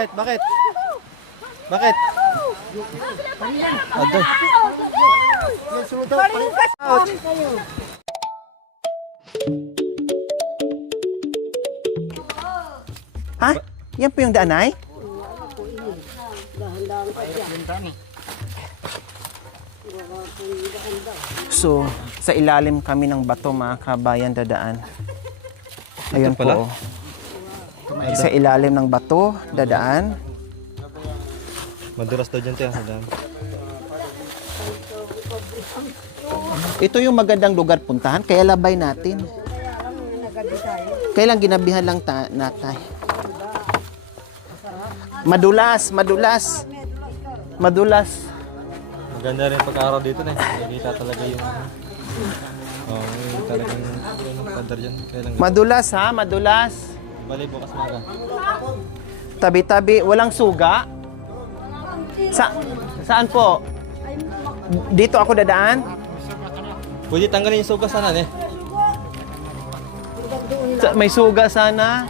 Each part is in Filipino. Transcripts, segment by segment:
Bakit? Bakit? Bakit? Aday. Ha? Yan po yung daan ay? So, sa ilalim kami ng bato mga kabayan dadaan. Ayun Ito pala? po. Sa ilalim ng bato dadaan. Madulas daw dyan tayo. Madam. Ito yung magandang lugar puntahan, kaya labay natin. Kailang ginabihan lang natay. Madulas, madulas. Madulas. Maganda rin pag-araw dito na. Nakikita talaga yung... Oh, yung talagang yung pader dyan. Kailang Madulas ha, madulas. bali bukas maga. Tabi-tabi, walang suga. Saan po? Dito ako dadaan? Pwede tanggalin yung suga sana eh. May suga sana.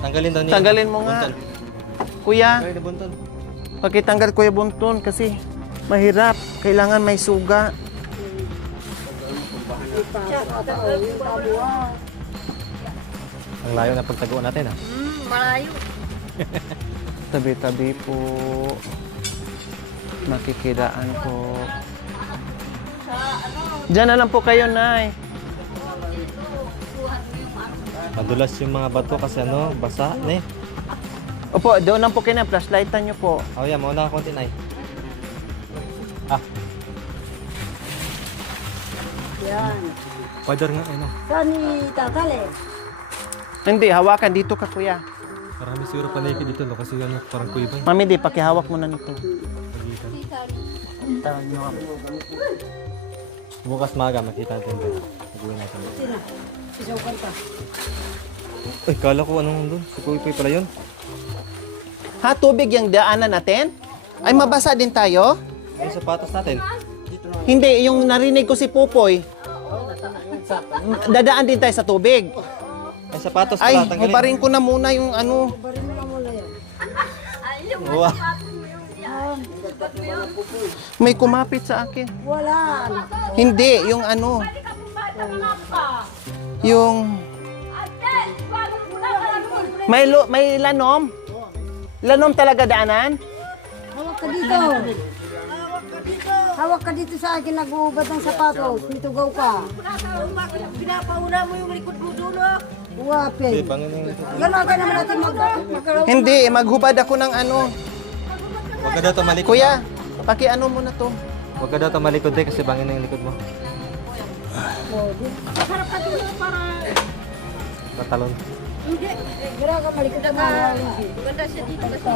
Tanggalin daw niya. Tanggalin mo nga. Buntol. Kuya, Tanggalin na buntol. pakitanggal Kuya Bunton kasi mahirap. Kailangan may suga. Ang layo na pagtaguan natin ha. Malayo. Tabi-tabi po. Makikidaan po. Diyan na lang po kayo, Nay. Madulas yung mga bato kasi ano, basa na eh. Opo, doon lang po kayo na. Flashlightan nyo po. Oh yeah, mauna ka konti na eh. Ah, Yan. pader nga ano. Saan ni Tatale? Hindi, hawakan. Dito ka, Kuya. Marami siguro panayki dito no kasi ano, parang kuibay. Mami, di, pakihawak mo na nito. Bukas maga makita natin ba. Gawin natin. Isaw ka pa. Ay, kala ko anong doon. Si Kuy pala yun. Ha, tubig yung daanan natin? Ay, mabasa din tayo? Ay, sapatos natin. Hindi, yung narinig ko si Pupoy. Dadaan din tayo sa tubig. Ay, sapatos Ay, pala. Tanggalin. hubarin ko na muna yung ano. Barin mo na muna yan. Wow. May kumapit sa akin. Wala. Hindi, yung ano. Yung... May lanom? Lanom talaga daanan? Hawak ka dito. Hawak ka dito sa akin, nag-uubad ng sapatos. Nitugaw ka. Pinapauna mo yung likod mo dulo. Hindi, Wapin. bangin yung... Galaga naman natin mag- Hindi, maghubad ako ng ano. Huwag ka daw tumalikod. Kuya, pakiano mo na to. Huwag ka daw tumalikod eh kasi bangin na yung likod mo. Harap ka dito para... Tatalon. Hindi. Gara ka malikot na maganda siya dito kasi.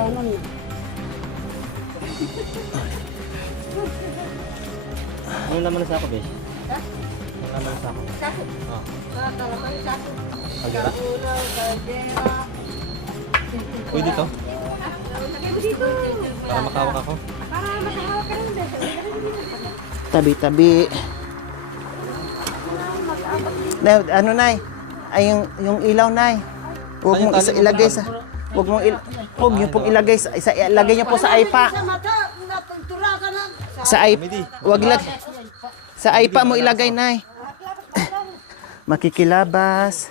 Ano naman na sa ako, Besh? Ano naman na sa ako? Sako. Oh. Talaman sako. Agara? Ulo, galdera. Pwede to? Lagay mo dito. Para makawak ako. Para makahawak ka rin din. Tabi-tabi. Na, ano, Nay? Ay, yung ilaw, Nay. Huwag mong ilagay sa... Huwag mong huwag yung pong ilagay sa... ilagay niyo po sa iPa. Sa mata, napuntura ka na. Sa iPa. Huwag sa iPa mo ilagay, Nay. Makikilabas.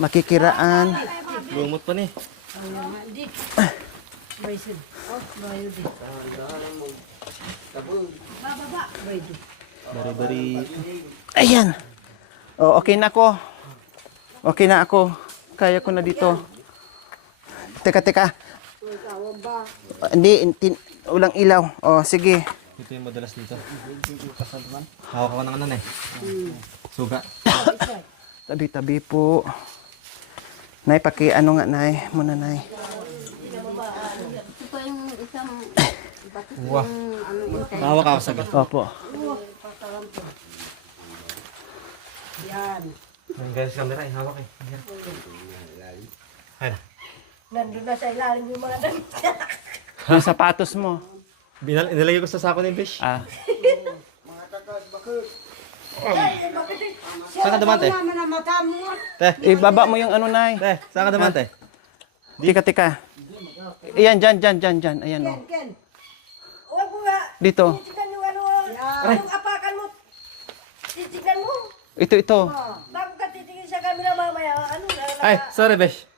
Makikiraan. Lumot pa ni. Bari-bari. Ayan. Oh, okay na ako. Okay na ako. Kaya ko na dito. Teka. Hindi, walang ilaw. Oh, sige. Ito yung madalas dito. Hawak ako ng ano na eh. Suga. Tabi-tabi po. Nay, ano nga, Nay. Muna, Nay. Ito pa yung isang Wow. Hawak ako sagad. Opo. yan. Yung guys, camera eh. Hawak eh. Ay, Nandun na sa ilalim yung mga damit. Yung sapatos mo. Nilagay ko sa sako ni Besh. Ah. Saan ka dumaan, te? Naman ang mata mo. Te, Ibaba mo yung ano, Nay. te, saan ka dumaan, te? Tika. Ayan, dyan. Ayan, oh. Ken. Huwag mo nga. Dito. Titigan yung ano. Yung apakan mo. Titigan mo. Ito. Bago ka titingin sa camera mamaya. Ano na. Ay, sorry, Besh.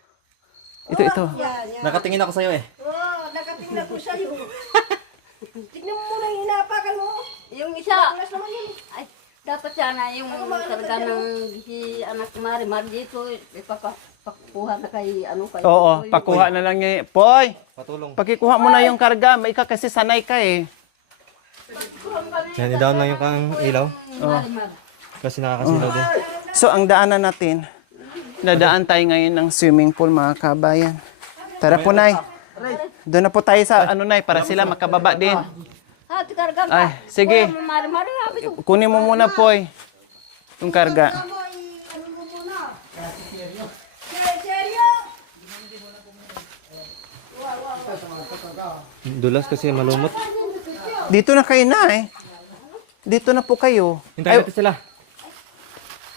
Ito. Yan. Nakatingin ako sa'yo eh. Nakatingnan ko sa'yo. Tignan mo muna yung inaapakan mo. Yung isa, Tulas naman yun. ay, dapat sana yung karga ng si anak Marimar dito, ipapakuha na kay ano kay Oo, pakuha na lang niya. Poy, Patulong. pakikuha mo na yung karga. May ka kasi sanay ka eh. Yan, i-down lang yung kang ilaw. Marimar. Kasi nakakasilaw din. So, ang daanan natin, dadaan tayo ngayon ng swimming pool, mga kabayan. Tara po, Nay. Doon na po tayo sa ano, Nay, para sila makababa din. Ha, tikarga ka. Ay, sige. Oh, Marimar, sabi ko. Kunin mo muna, Poy, yung karga. Ano mo muna? Seryo? Dulas kasi malumot. Dito na kayo, Nay. Dito na po kayo. Hintayin natin sila.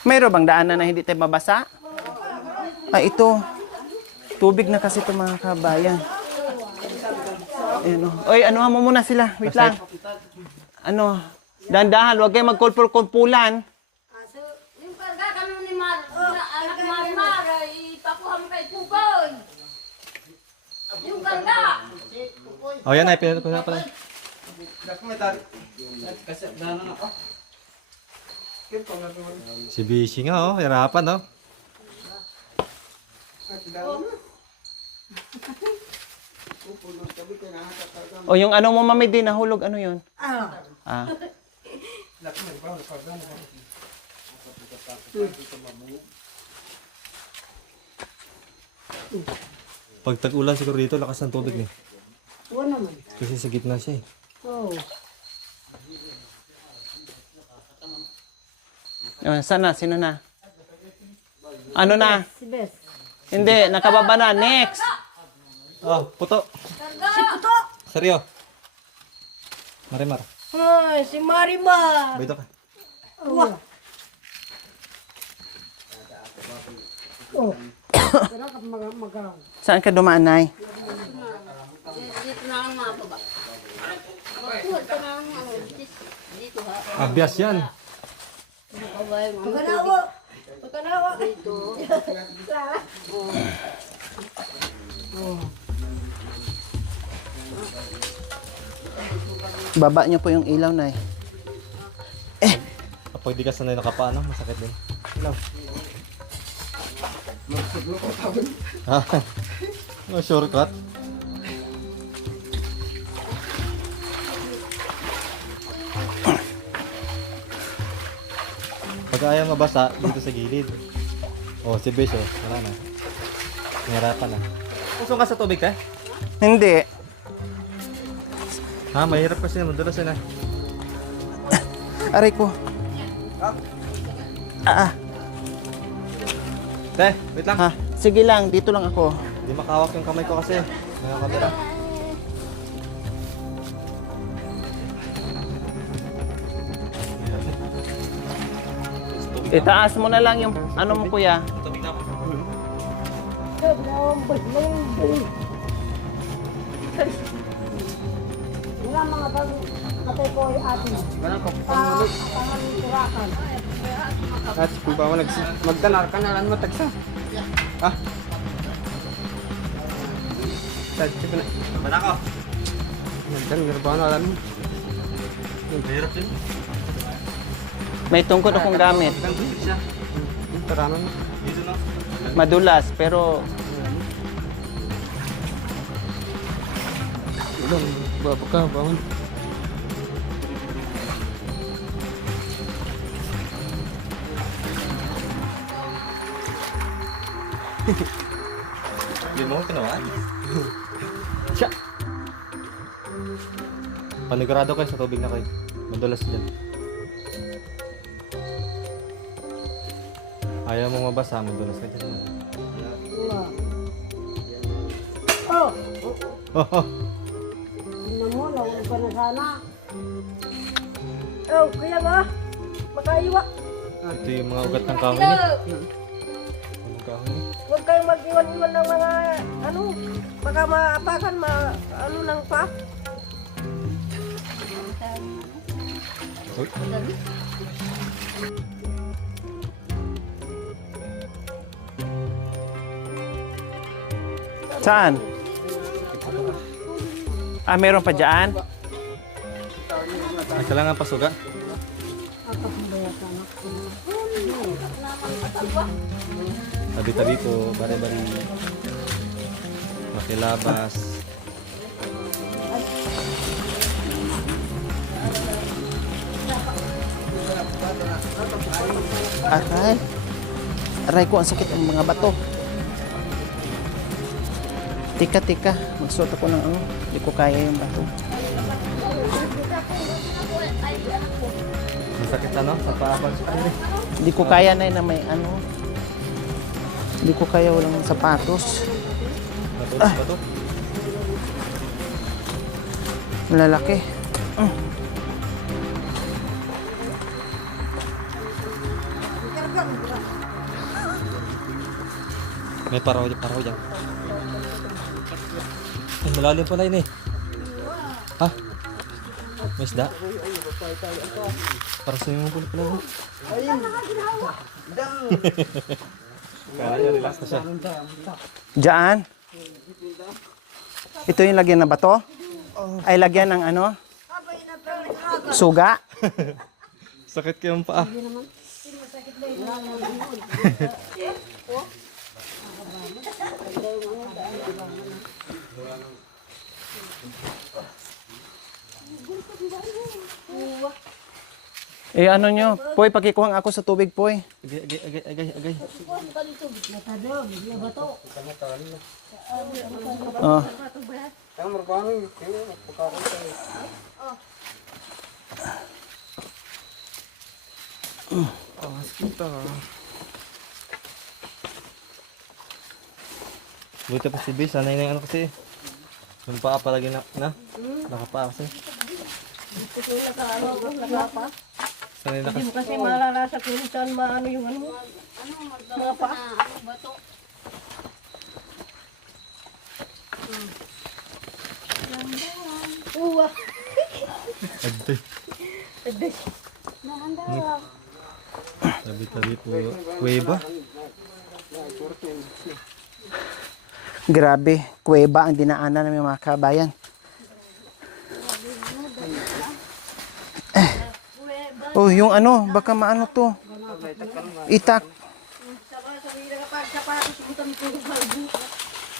Mayroon bang daanan na hindi tayo mabasa? Ito. Tubig na kasi ito, mga kabayan. Ayan, oh. Oy, anuhan mo muna sila. Wait lang. Ano, dahan-dahan. Huwag kayo magkulpul-kulpulan. Yung karga ka nun ni anak Marimar, ipakuha mo kay Pugoy. Yung karga. Oh, yan ay, pinatuloy pala. Si Bishi nga, oh. Hirapan, oh. O yung ano mo, Mami, din nahulog. Ano yun? Ah. Pag tag-ulan siguro dito, lakas ng tubig eh. Oo naman. Kasi sa gitna siya eh. Oo. Sana, sino na? Ano na? Si Bes. Hindi, nakababa na. Next! Oh, puto. Si Puto. Seryo. Marimar. Ay, si Marimar. Dito ka. Wah. Oh. Pero ka magaw. Saan ka dumaan, Nay? Dito na ang mga baba. Dito na ang ano, dito ha. Abyas yan. Kabay mo. Pagkanawa. Pagkanawa. Dito. Baba niyo po yung ilaw, Nay. Kapag di ka sanay nakapaano, masakit din. Ilaw. Ha? Oh, shortcut. Pag ayaw mabasa, dito sa gilid. Oh, si Besh, oh. Wala na. Nahirapan na. Pusong ka sa tubig, te? Hindi. Ha, mahirap kasi naman. Dulas yun, Aray ko. Te, wait lang. Ha? Sige lang, dito lang ako. Hindi makawak yung kamay ko kasi. Mga kamera. Itaas mo na lang yung ano mo, kuya. Tubig na ako. Wala mga bang katay ko ay atin. Pangan ng turakan. At kung ba mo magdanar ka na lang mo tagsa. Ah. Tadyo ko na. Tama na ako. Magdanar ba na lang mo? Mahirap din. May tungkod akong gamit. Tubig siya. Taranan mo. Dito na. Madulas, pero Ulang, baba ka, bawon. Hindi mo kinawaan. Siya. Panigurado kayo sa tubig na kayo. Madulas dyan. Ayaw mo mabasa, madulas ka dyan. Oh, Oh, tingnan mo, naulog ka na sana. Oh, kaya ba? Makaiwa. ito yung mga ugat ng kahoy niya. Anong kahoy niya? Huwag kayong nang mag-iwan-iwan ng mga, ano, baka maapakan, ano nang pa. Uy. Saan? Ah, meron pa dyan? Ay, kailangan pasuga. Tabi-tabi po, bari-bari. Makilabas. Aray. Aray ko, ang sakit ang mga bato. Tika. Magsuot ako ng ano. Hindi ko kaya yung bato. Masakit ano? Sa paapan. Hindi ko kaya na may ano. Hindi ko kaya walang sapatos. Matulis ba to? Malalaki. May paraw dyan. Ay, malalim pala yun eh. Ha? May isda? Para swimming pool pala mo. Kaya relax na siya. Diyan. Ito yung lagyan ng bato? Ay, lagyan ng ano? Suga? Sakit kayong paa. Eh, ano nyo? Poy, pakikuhang ako sa tubig, Poy. Agay. Oh. Buti pa si B, sanay na yung ano kasi. Yung paa palagi nakapaa kasi. Sanay na kasi. Hindi mo kasi malalasa kung saan maano yung ano. Mga pa. Bato. Uwa. Agday. Tabi-tabi po. Kuweba. Grabe, kuweba ang dinaanan ng mga kabayan. Oh, yung ano, baka maano to. Itak.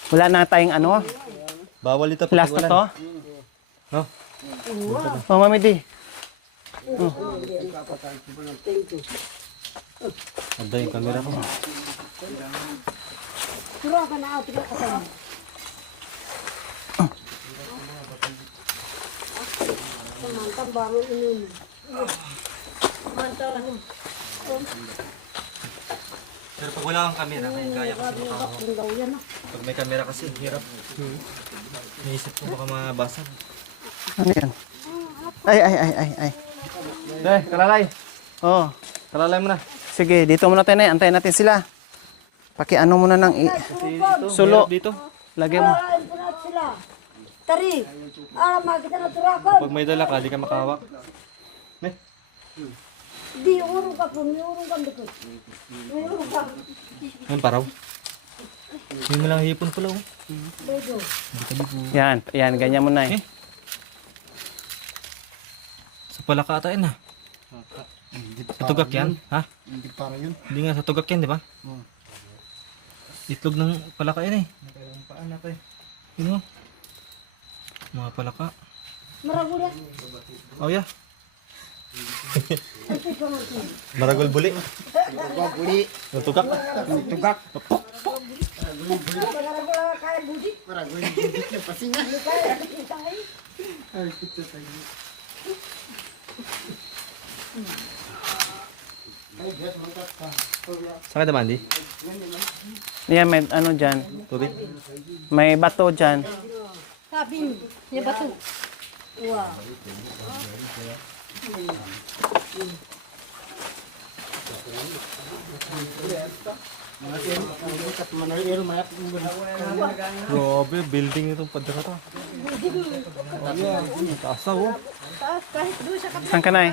Wala na tayong ano. Bawal ito Last na to. No? Oh, Mami Di. Agday yung camera ko. Turo ka na, tigil ka sa'yo. Mantap bangun ini. Mantap lang. Pero pag wala kang camera, may kaya kasi Daw yan ah. pag may camera kasi, hirap. Naisip ko baka mabasag. Ano yan? Ay. Deh, kalalay. Oh, Kalalay mo na. sige, dito muna tayo na. Antayin natin sila. Pakiano muna ng sulo. Hirap dito. Lagay mo. Internet sila. Tari. Makita na turakon. Pag may dala ka, di ka makahawak. Di urong ka po, urong ka dito. Urong ka. Yan, paraw. Hindi mo lang hipon pala, oh. Bedo. Yan, ganyan mo na eh. Sa palakatain, ha? Sa tugak yan, ha? Hindi para yun. Hindi nga, sa tugak yan, di ba? Itlog ng palaka yan, eh. Paan na tayo? Yun, oh. Mga palaka. Maragul yan. Oh, yeah. Maragol buli. Buli. Ng tugak. Tugak. Maragul ang kaya budi. Maragol yung bibit niya. Pasinga. Ay, kita tayo. Saan ka naman, di? Yan, may ano dyan. Tubig? May bato dyan. Sabi, niya batu. Wow. Grabe, building itong padra to. Taas na, oh. Saan ka, Nay?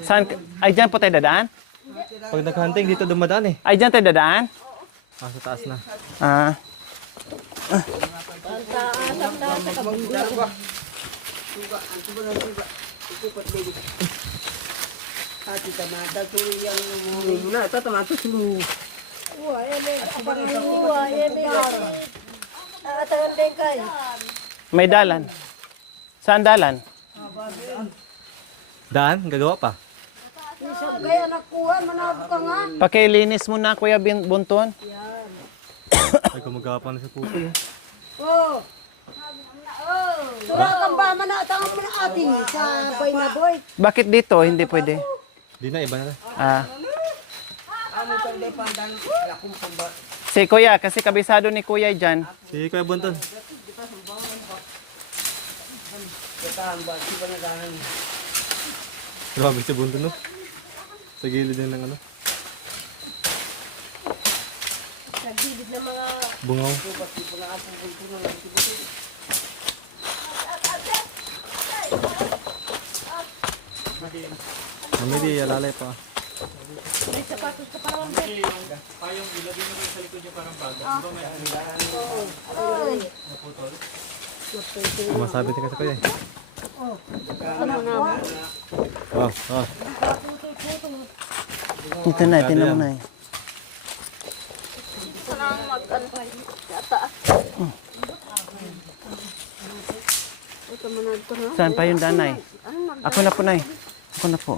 Saan? Ay, dyan po tayo dadaan? Pag naghunting, dito dumadaan eh. Ay, dyan tayo dadaan? Ah, sa taas na. Ah. May dalan. Saan dalan? Daan, gagawa pa. Isang kaya nakuha, manab ka nga. Pakilinis mo na, Kuya Bunton. Ay, gumagawa pa na sa pupo. Oh. Sura kang ba manatang mo na ating sa boy na boy. Bakit dito? Hindi pwede. Di na, iba na. Ah. Si Kuya, kasi kabisado ni Kuya dyan. Si Kuya Bunton. Grabe si Bunton, no? Sa gilid din ng ano. Bungaw. Mami, di alalay pa. Masabi ka sa kuya eh. Oh, oh. Dito na, tinan mo na eh. Saan pa yung danay? Ako na po, Nay. Ako na po.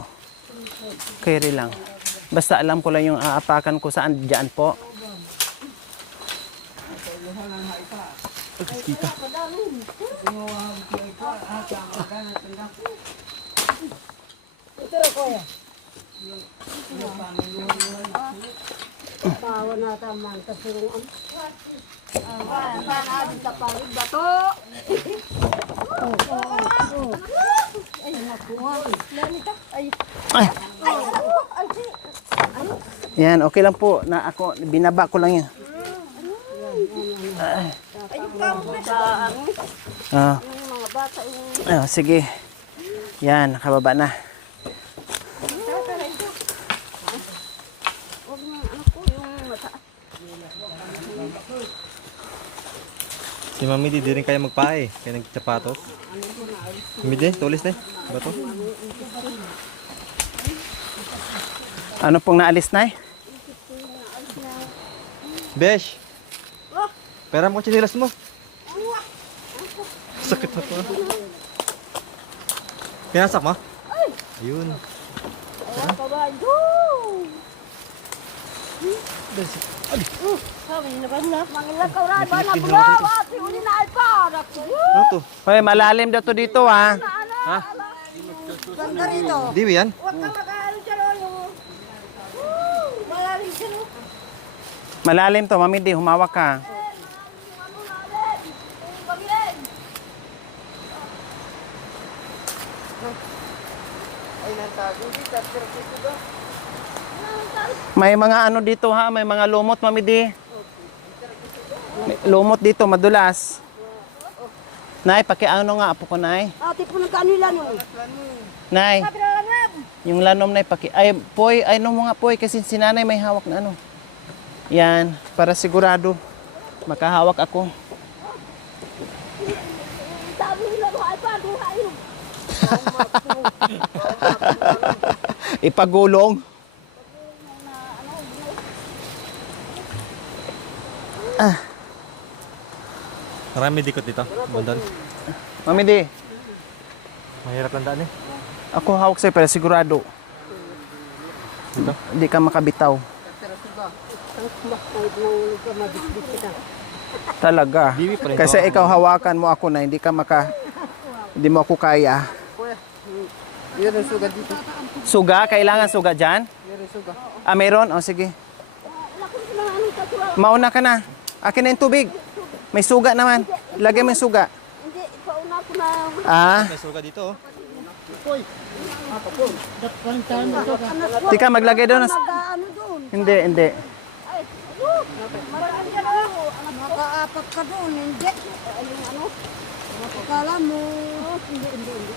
Carry lang. Basta alam ko lang yung aapakan ko saan dyan po. Kita. Tawa na taman kasurungan. Sana din sa parig bato. Ay, nakuha. Ay. Yan, okay lang po. Na ako, binaba ko lang yan. Ah. Ah, sige. Yan, nakababa na. Si Mami di rin kaya magpae. Kaya nagsapatos. Mami di, tulis na eh. Bato. Ano pong naalis, Nay? Besh! Pera mo chinilas mo. Sakit na po. Pinasak mo? Ayun. Ano to? Hoy, malalim daw to dito, ha? Ha? Ganda rito. Di ba yan? Huwag kang mag-aaral siya ro yung... Malalim siya ro. Malalim to, Mami Di, humawak ka. May mga ano dito, ha? May mga lumot, Mami Di. May lumot dito, madulas. Nay, pakiano nga, apo ko, Nay. Ate po nagkanila no. Nay, yung lanom, Nay, ay, Poy, ay, no mo nga, Poy, kasi si Nanay may hawak na ano. Yan, para sigurado, makahawak ako. Ipagulong. Marami dikot dito. Bunton. Mami Di, Mahirap lang daan eh. ako hawak sa'yo, pero sigurado. Dito. Hindi ka makabitaw. Talaga. Bibi pa rin to. Kasi ikaw hawakan mo ako na hindi ka hindi mo ako kaya. Yun ang sugat dito. Suga? Kailangan suga dyan? Yun ang sugat. Ah, meron? O, sige. Mauna ka na. Akin na yung tubig. May suga naman. Lagay mo yung suga. Hindi, ipauna ko na. Ah, May suga dito oh. Tika, maglagay doon. Ano doon? Hindi, hindi. Marami ka na. Makaapat ka doon, hindi. Ano? Akala mo. Hindi.